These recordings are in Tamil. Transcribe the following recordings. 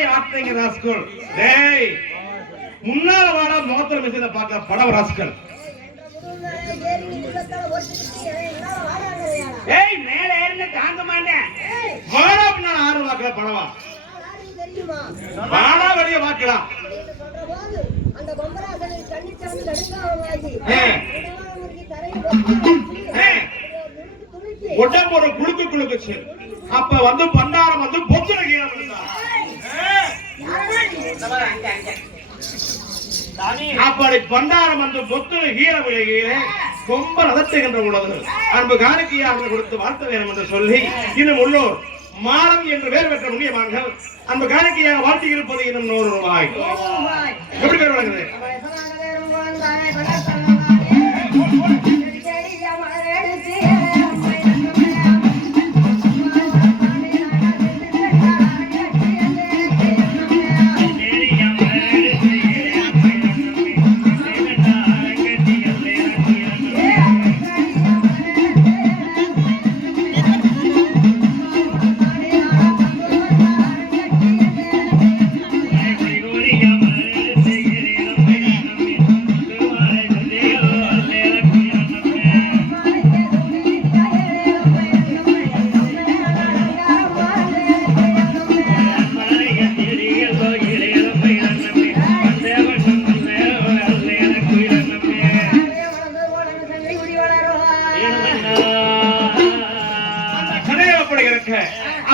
வாயை ஆட்டுங்க ராஸ்கல். டேய் முன்னால வாடா மோத்தர மிஷினை பார்க்க படம் ராஸ்கல். ஏய் மேல ஏறின தாங்க மாட்டேன். வாடா நான் ஆறு வாக்கல படவா. வாடா வெளிய வாக்கலாம். அந்த கொம்பராசனை கண்ணிச்சாமி கடுங்காவாகி. உடம்போட குளுக்கு குளுக்குச்சு. அப்ப வந்து பண்டாரம் வந்து பொத்துற கீழ விழுந்தா. அப்படி பண்டாரம் வந்து பொத்துற கீழ விழுகையிலே கொம்ப நடத்துகின்ற உலகு அன்பு காணிக்கையாக கொடுத்து வாழ்த்த வேண்டும் என்று சொல்லி இன்னும் உள்ளோர் மாறம் என்று பேர் பெற்ற முனியமான்கள் அன்பு காணிக்கையாக வாழ்த்தி இருப்பது இன்னும் 100 ரூபாய். எப்படி பேர் வழங்குது?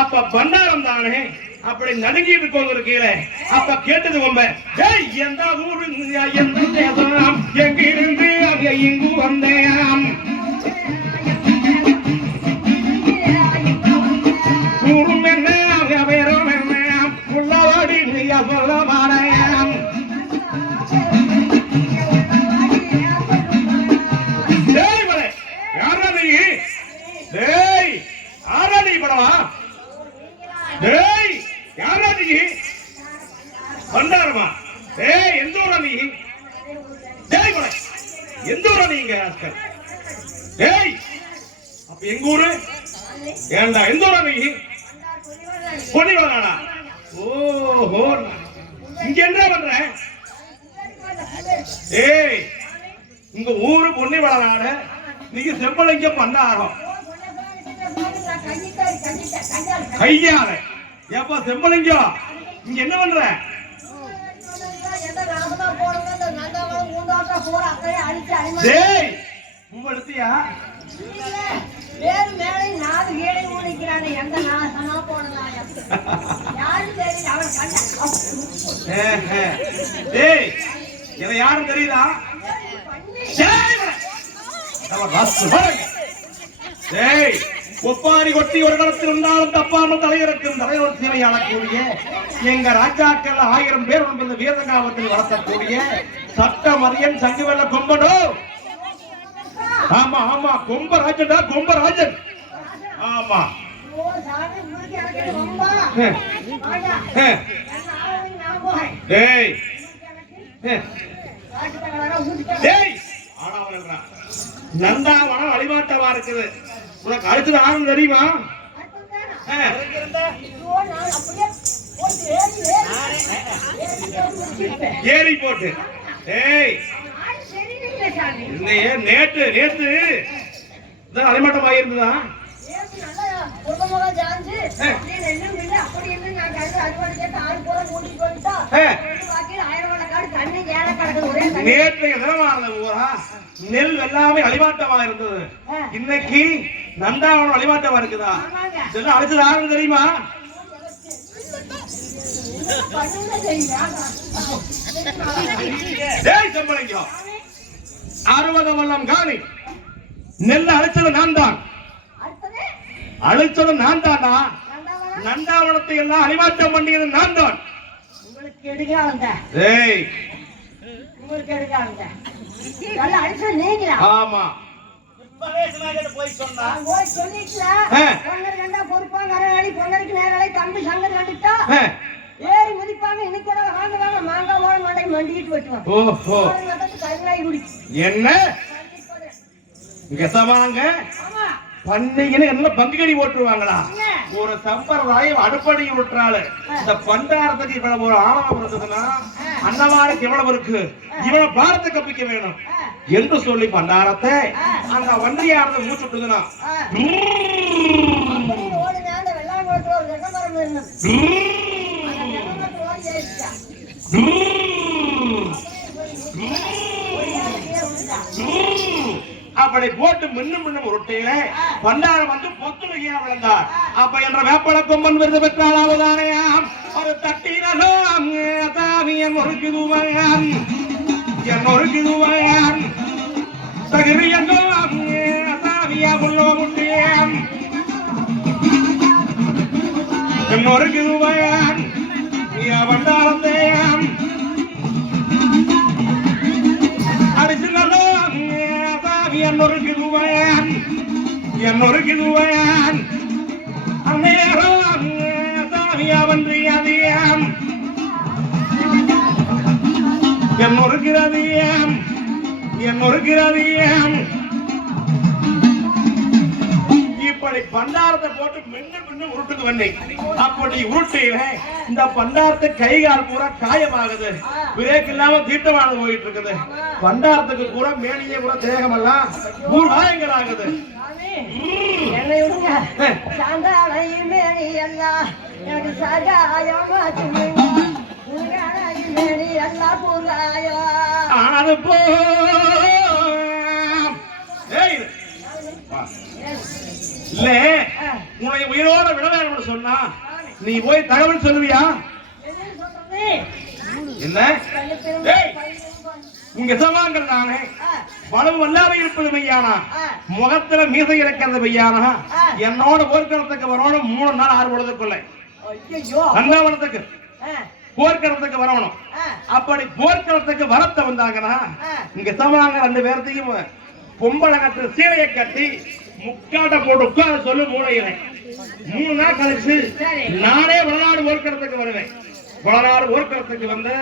அப்ப பண்டாரம் தானே அப்படி நடுங்கிட்டு இருக்கோங்க கீழே. அப்ப கேட்டது கொம்ப, ஏய் எந்த ஊரு எந்த தேசம் எங்கிருந்து அங்க இங்கு வந்தேன் ஊரும் என்ன அங்க வேறும் என்ன உள்ளவாடி நீயா சொல்ல மாறேன். யாரா நீ? டேய் ஆரா நீ படவா? டேய் யாரா நீ? பண்டாரமா? டேய் எந்த ஊரா நீ? டேய் பட எந்த ஊரா நீங்க ஆஸ்கர்? டேய் அப்ப எங்க ஊரு? ஏண்டா எந்த ஊரா நீ? பொன்னிவளநாடா? ஓஹோ இங்க என்ன பண்ற? ஏய் உங்க ஊரு பொன்னிவளநாடு, நீங்க செம்பலிங்கம் பண்டாரம் கையால. ஏப்பா செம்பலிங்கம் இங்க என்ன பண்ற? டேய் உங்க எடுத்தியா? டேய் இவ யாரும் தெரியுதா? டேய் ஒப்பாரி கொட்டி ஒரு காலத்தில் இருந்தாலும் தப்பாமல் தலையிறக்கும் தலைவர் சேவையாளக்கூடிய எங்க ராஜாக்கள் 1000 பேர் என்பது வேதகாவத்தில் வளர்த்தக்கூடிய சட்டமரியன் சங்குவெல்ல கொம்பனோ. ஆமா ஆமா கொம்பராஜன்டா கொம்பராஜன். ஆமா டேய் டேய் ஆடாவலா நந்தாவனம் வழிபாட்டவா இருக்குது. உனக்கு அடுத்தது ஆரம்பம் தெரியுமா? ஏறி போட்டு நேற்று நேற்று அலைமாட்டமாக இருந்ததா? நேற்று நெல் எல்லாமே அழிமாட்டமா இருந்தது. இன்னைக்கு நந்தாவனம் அழிமாட்டமா இருக்குதா? அடுத்தது ஆரம்பம் தெரியுமா? செம்பலிங்கம் 60 வல்லம் காணி நெல் அழைச்சது நான் தான். அழைச்சது நான் தானா? நந்தாவனத்தை எல்லாம் அழிமாட்டம் பண்ணியது நான் தான். உங்களுக்கு எடுக்க ஆமா போய் சொன்னா தம்பி சங்கர் கண்டுட்டா ஏறி முதிப்பாங்க. இன்னைக்கு மாங்காய் ஓட மாட்டேன் மண்டிட்டு வெட்டுவாங்க. என்ன இங்க சமாங்க பண்ணீங்கன்னு என்ன பங்கு கடி போட்டுருவாங்களா? ஒரு சம்பிரதாயம் அடுப்படி விட்டுறாள். இந்த பண்டாரத்துக்கு இவ்வளவு ஒரு ஆணவம் இருந்ததுன்னா அன்னவாருக்கு எவ்வளவு இருக்கு, இவ்வளவு பாரத்தை கப்பிக்க வேணும் என்று சொல்லி பண்டாரத்தை அந்த வன்றியாரத்தை மூச்சுட்டுதுன்னா அப்படி போட்டு மின்னும் உருட்டையில பண்டாரம் வந்து பொத்துலகியா விழுந்தார். அப்ப என்ற வேப்பள கொம்பன் விருது பெற்றாலாவதானேயாம் ஒரு தட்டினோ தாமியன் ஒருக்குதுவான் என் ஒருக்குதுவான் தகிரியோ தாமியா முள்ளோ முட்டியான் என் ஒருக்குதுவான் வண்டாரத்தையான் அடிச்சுனோ என்னொரு கிதுவான் அந்நேரம் தாவியாவன்றியாதியாம் என்னொரு கிராதியாம் இப்படி பண்டாரத்தை போட்டு மின்னு உருட்டுது வண்ணி. அப்படி உருட்டையில இந்த பண்டாரத்தை கைகால் பூரா காயமாகுது, பிரேக் இல்லாம தீட்டமானது போயிட்டு இருக்குது. பண்டாரத்துக்கு கூட மேனியே கூட தேகம் எல்லாம் காயங்கள் ஆகுது. ஆனது போ இல்ல உன்னை உயிரோட விட வேணும்னு சொன்னா நீ போய் தகவல் சொல்லுவியா? என்ன உங்க சமாங்கள் தானே பலவு வல்லாத இருப்பது மையானா, முகத்துல மீசை இறக்கிறது மையானா, என்னோட போர்க்களத்துக்கு வரணும் 3 நாள் 6 பொழுதுக்குள்ள நந்தாவனத்துக்கு போர்க்களத்துக்கு வரணும். அப்படி போர்க்களத்துக்கு வரத்த வந்தாங்கன்னா இங்க சமாங்க 2 பேர்த்தையும் பொம்பளை கட்டு சீலையை கட்டி முக்காட்ட போட்டு உட்கார சொல்லு மூளையில. 3 நாள் கழிச்சு நானே வடநாடு போர்க்களத்துக்கு வருவேன். வடநாடு போர்க்களத்துக்கு வந்து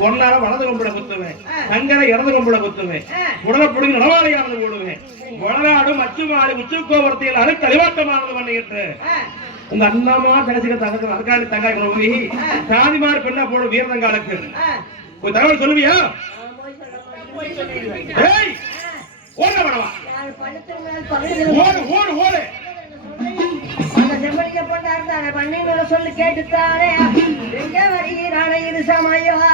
பொன்னார வலது கொம்புல குத்துவேன், தங்கரை இடது கொம்புல குத்துவேன், உடலை பிடிங்க நடவாளியானது போடுவேன். வடநாடு மச்சுமாடி உச்சுக்கோபுரத்தில் அழுக்கு அழிவாட்டமானது பண்ணிட்டு உங்க அண்ணாமா கடைசிக்க தங்கத்தில் அற்காலி தங்காய் கொண்டு போய் சாதிமாறு பெண்ணா போடும் வீரதங்காலுக்கு ஒரு தகவல் சொல்லுவியா? ஓட வேணவா ஓடு ஓடு ஓடு பண்ணீங்க சொல்லி கேட்டுத்தானே எங்க வருகிறான இது சமயம்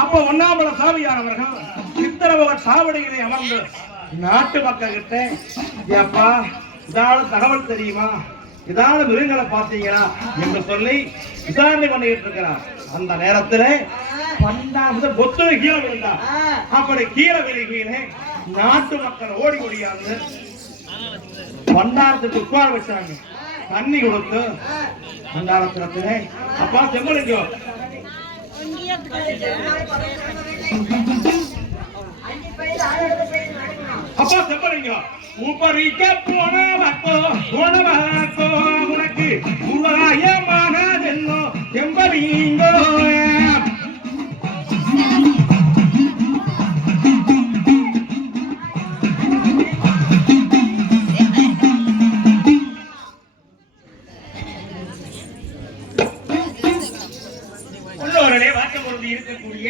அப்ப ஒன்னாமல சாமியானவர்கள் சித்திரவக சாவடிகளை அமர்ந்து நாட்டு மக்கள் கிட்ட ஏப்பா இதால தகவல் தெரியுமா, இதால மிருகங்களை பார்த்தீங்களா என்று சொல்லி விசாரணை பண்ணிட்டு இருக்கிறார். அந்த நேரத்துல பண்டாவது பொத்து கீழே விழுந்தார். அப்படி கீழே விழுகையிலே நாட்டு மக்கள் ஓடி ஓடியாந்து பண்டாரத்துக்கு உட்கார வச்சாங்க, தண்ணி கொடுத்து பண்டாரத்திலே அப்பா செம்மலிங்கோ அப்பா செம்மலிங்கோ உபரிக்க போனவக்கோ உனக்கு உலகமானதென்னோ செம்பலிங்கோ இருக்கக்கூடிய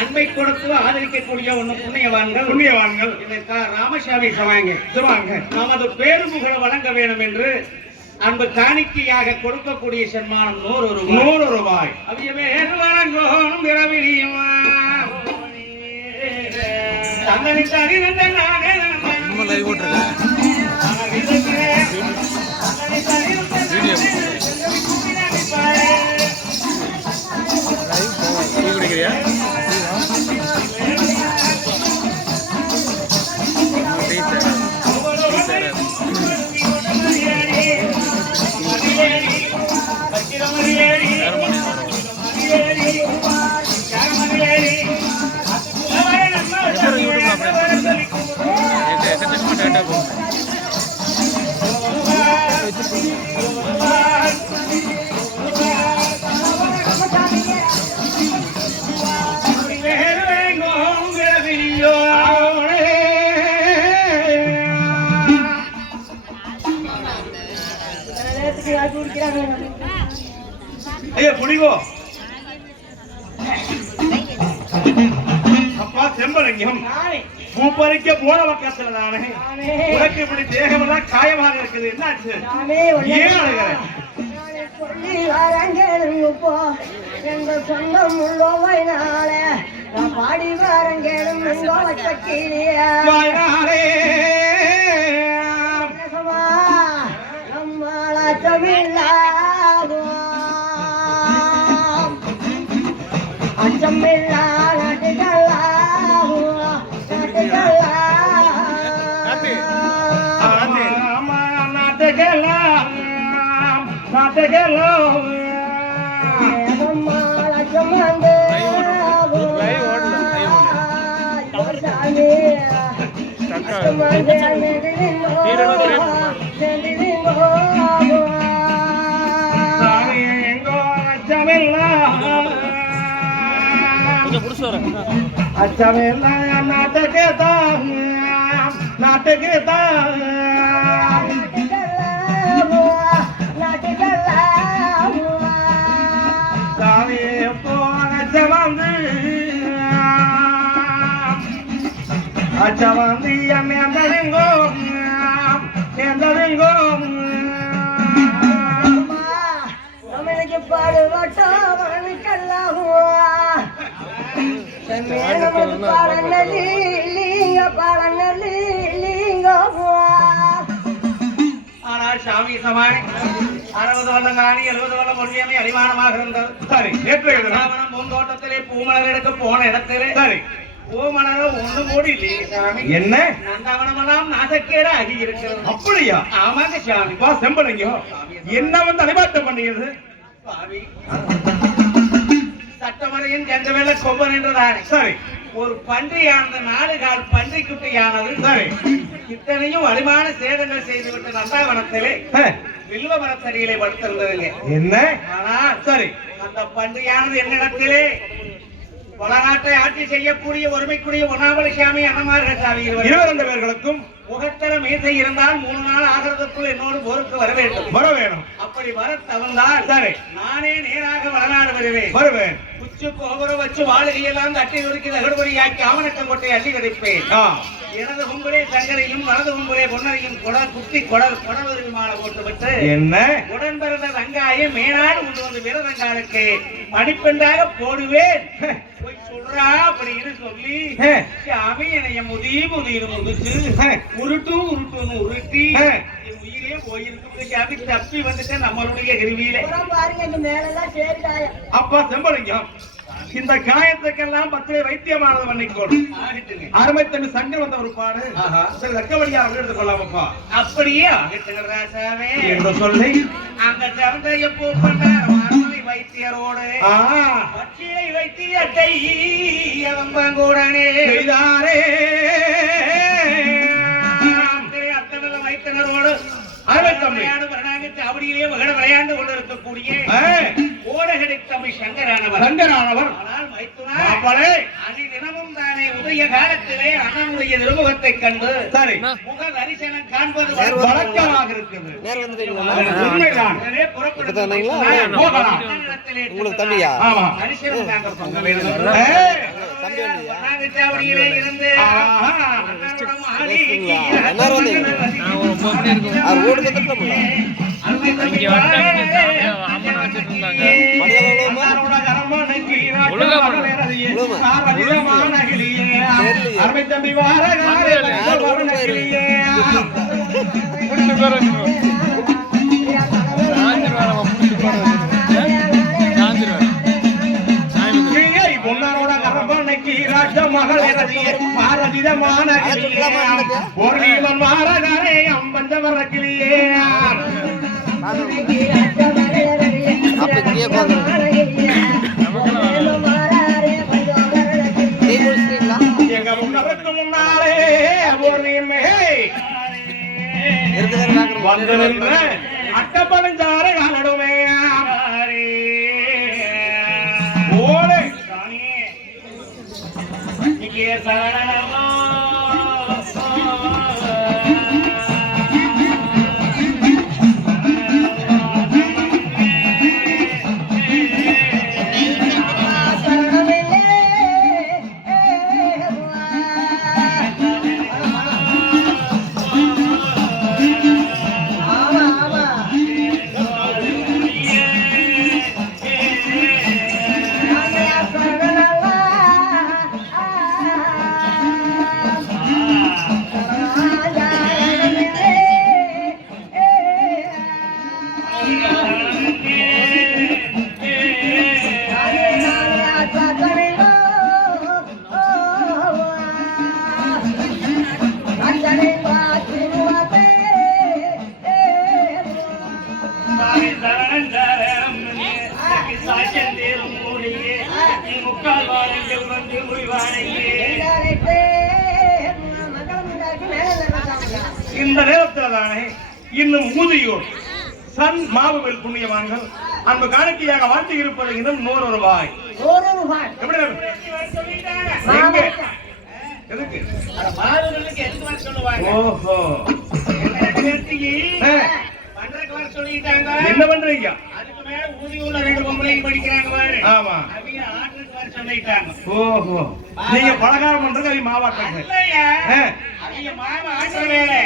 அன்பை கொடுத்து ஆதரிக்கக்கூடிய ஒண்ணு புண்ணியவா புண்ணியவான்கள் ராமசாமி சவாங்க சிவாங்க நமது பேருமுகளை வழங்க வேண்டும் என்று அன்பு காணிக்கையாக கொடுக்கக்கூடிய சன்மானம் 100 ரூபாய் அவையவே வழங்கும் பிறவிலியுமா தந்தனி தனி நானே ஐயா புடிகோ அப்பா செம்பரங்கியம் பூ பறிக்க போன பக்கத்துல தானே உனக்கு இப்படி தேகமெல்லாம் காயமாக இருக்குது என்னாச்சு ஏன் அழுகிற சொல்லி வரங்கேளுங்கப்போ எங்க சொந்தம் உள்ளோவைனால நான் பாடி வரங்கேளும் எங்கோ வச்ச கீழியா நம்மள தமிழாகும் அச்சமில்லா அச்சமெல்லாம் நாட்டுக்குதான் சாமி போன வந்து அச்சவந்தி எந்தரிங்கோ நம்மளுக்கு பாடுபட்டோம் ஆனால் சாமி சமாளி 60 வல்லங்காணி 70 வல்லம் ஒன்றியமை அடிமானமாக இருந்தது. சரி நேற்று ராவணன் பூந்தோட்டத்திலே பூமலர் எடுக்க போன இடத்திலே சரி பூமலர் ஒன்று கூடி இல்லையே சாமி. என்ன நந்தவனமெல்லாம் நாசக்கேடு ஆகி இருக்கிறது. அப்படியா? ஆமாங்க சாமி. வா செம்பனங்கியம் என்ன வந்து அடிமாட்டம் பண்ணியது சாமி சட்டமறையின் கெஞ்சவேல கொம்பன் என்றதானே சரி ஒரு பன்றியானது 4 கால் பன்றி குட்டியானது சரி இத்தனையும் வலிமான சேதங்கள் செய்துவிட்டு நந்தாவனத்திலே வில்வ மரத்தடியிலே படுத்திருந்ததுங்க. என்ன ஆனா சரி அந்த பன்றியானது என்னிடத்திலே வளநாட்டை ஆட்சி செய்யக்கூடிய ஒருமைக்குரிய ஒன்னாமலை சாமி அண்ணமார்கள் சாமி 22 பேர்களுக்கும் முகத்தர மீசை இருந்தால் 3 நாள் ஆகிறதுக்குள் என்னோடு போருக்கு வர வேண்டும். அப்படி வர தவந்தால் சரி நானே நேராக வளநாடு வருவேன். உச்சு கோபுரம் வச்சு வாழுகையெல்லாம் தட்டி நொறுக்கி தகடுபடியாக்கி ஆமணக்கம் கொட்டை அள்ளி விதைப்பேன். இடது கும்பலே சங்கரையும் வலது கும்பலே பொன்னரையும் கொடலுரிமாலை போட்டு விட்டு என்ன உடன் பிறந்த வெங்காயம் மேனாடு கொண்டு வந்து வீரதங்காருக்கு மணிப்பெண்டாக போடுவேன் போய் சொல்றா அப்படின்னு சொல்லி சாமி என்னைய முதிச்சு உருட்டுன்னு உருட்டி உயிரே போயிருக்கு சாமி தப்பி வந்துட்டு நம்மளுடைய கிருவியில பாருங்க மேலெல்லாம் சேரிடாய அப்பா செம்பலிங்கம் இந்த காயத்துக்கெல்லாம் பத்திரை வைத்தியமானது பண்ணிக்கொள்ளும் அருமை தம்பி சங்கர் வந்த ஒரு பாடு தக்கவடியா எடுத்துக் கொள்ளாமப்பா அப்படியே ஆகட்டுங்க ராசாவே என்று சொல்லி அந்த தந்தைய பூப்பட்ட வைத்தியரோடு வக்கீலை வைத்தியத்தை எவம்பங்கூடனே செய்தாரே அத்தமிழ வைத்தியரோடு சாவடியிலே மகன விளையாண்டு கொண்டிருக்கக்கூடிய ஓடகடை தம்பி சங்கரானவர் தினமும் தானே உதய காலத்திலே அண்ணனுடைய திருமுகத்தை கண்டு சரி முக தரிசனம் காண்பது வழக்கமாக இருக்குது. உண்மைதான். உங்களுக்கு தம்பியா? தரிசனம் நாங்கள் வண்ணாங்கச்சாவடியிலே இருந்து அருமை தம்பி வார பொன்னாரோட கரப்பனைக்கு ராஜ மகள் பாரதிதமான ஒரு மாறகாரே அம்பந்த வரக்கிலேயே எங்க முன்னவருக்கு முன்னாலே வந்து நின்ற அட்டப்பனஞ்சாரை காலடுமே ஓலை இங்கே சரணமோ இந்த நேரத்தில் தானே இன்னும் ஊதியோர் சன் மாவுவில் புண்ணியவான்கள் அன்பு காணிக்கையாக வாழ்த்து இருப்பது இன்னும் 100 ரூபாய். எதுக்கு? ஓஹோ, என்ன பண்றீங்க? அதுக்கு மேல ஊதியூர்ல 2 பொம்பளைங்க படிக்கிறாங்க பாரு. ஆமா, அவங்க ஆட்டுக்கு வர சொல்லிட்டாங்க. ஓஹோ, நீங்க பலகாரம் பண்றது அவங்க மாவாட்டாங்க. அவங்க மாமா ஆட்டுற வேலை,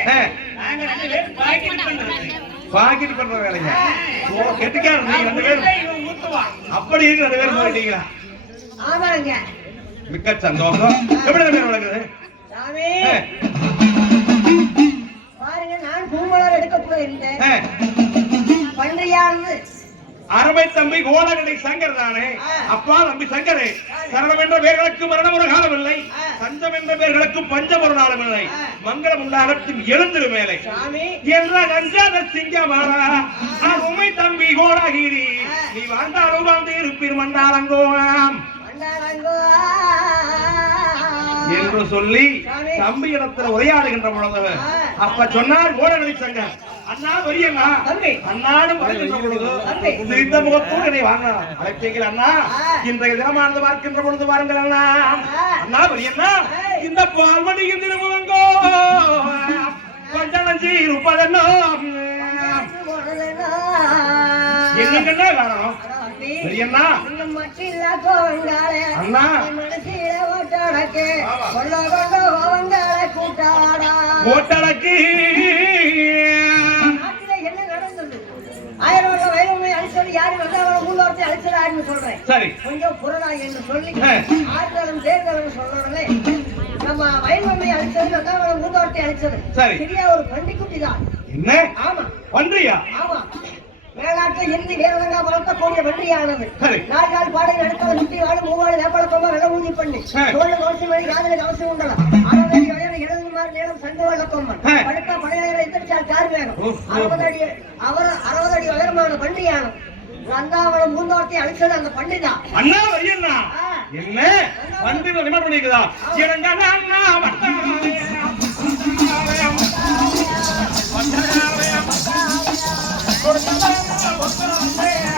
நாங்க 2 பேரும் பாக்கெட் பண்றது. பாக்கெட் பண்ற வேலைங்க. ஓ, கெட்டிக்கார நீங்க 2 பேரும் ஊத்துவா. அப்படி 2 பேரும் சொல்லிட்டீங்களா? ஆமாங்க. மிக்க சந்தோஷம். எப்படி பேர் வளர்க்குது? சாமி பாருங்க, நான் பூமலர் எடுக்க போயிருந்தேன். பன்றியானது அருமை தம்பி கோலகடை சங்கர் தானே? அப்பா தம்பி சங்கரே, சரணம் என்ற பேர்களுக்கு மரணம் ஒரு காலம் இல்லை, பஞ்சம் என்ற பேர்களுக்கு பஞ்சம் ஒரு நாளும் இல்லை. மங்களம் உண்டாகட்டும் எழுந்திரு மேலே என்ற கஞ்சாத சிங்கமாரா அருமை தம்பி கோலகிரி, நீ வாழ்ந்தாலும் வாழ்ந்து இருப்பீர் மண்டாரங்கோலாம் என்று சொல்லி தம்பி இடத்துல உரையாடுகின்ற பொழுது அப்ப சொன்னார் கோலகடை சங்கர், அண்ணா வரியண்ணா, அண்ணாடும் வருகின்ற பொழுது சிரித்த முகத்தோடு என்னை வாங்க அழைப்பீங்கள் அண்ணா, இன்றைய தினமானது பார்க்கின்ற பொழுது வாருங்கள் அண்ணா. அண்ணா வரியண்ணா, இந்த பால்மணியின் திருமுகங்கோ பஞ்சனஞ்சி இருப்பதென்னோ எங்கன்னா காரணம் வரியண்ணா. அண்ணா ஓட்டடக்கு 1000 வருஷம் வயலுமை அழிச்சது யாரு வந்தாலும் மூலவரத்தை அழிச்சதாருன்னு சொல்றேன். சரி, கொஞ்சம் புறடா என்று சொல்லி ஆற்றலும் தேர்தலும் சொல்றவங்களே நம்ம வயலுமை அழிச்சது வந்தாலும் மூலவரத்தை அழிச்சது சரியா ஒரு பண்டிக்குட்டி தான். என்ன? ஆமா, பன்றியா? ஆமா, மேலாட்டில் இந்தி வேதங்கா வளர்த்தக்கூடிய பன்றியானது 4 கால் பாடல் அடுத்த சுற்றி வாழும் 3 வேப்பளக்கமா வெள்ள ஊதி பண்ணி தோல் கவசி மணி காதலை கவசி உண்டலாம் அறவடி வயது 70 மாறு நேரம் சங்க வழக்கம்மன் படுத்த பழைய எத்திரிச்சால் கார் வேணும் 60 அடி உயரமான பன்றியானது வந்தாவளம் மூந்தோட்டத்தை அழிச்சது அந்த பண்டிதான். அண்ணா வரியண்ணா, என்ன பன்றி நிமிடம் பண்ணிக்குதா?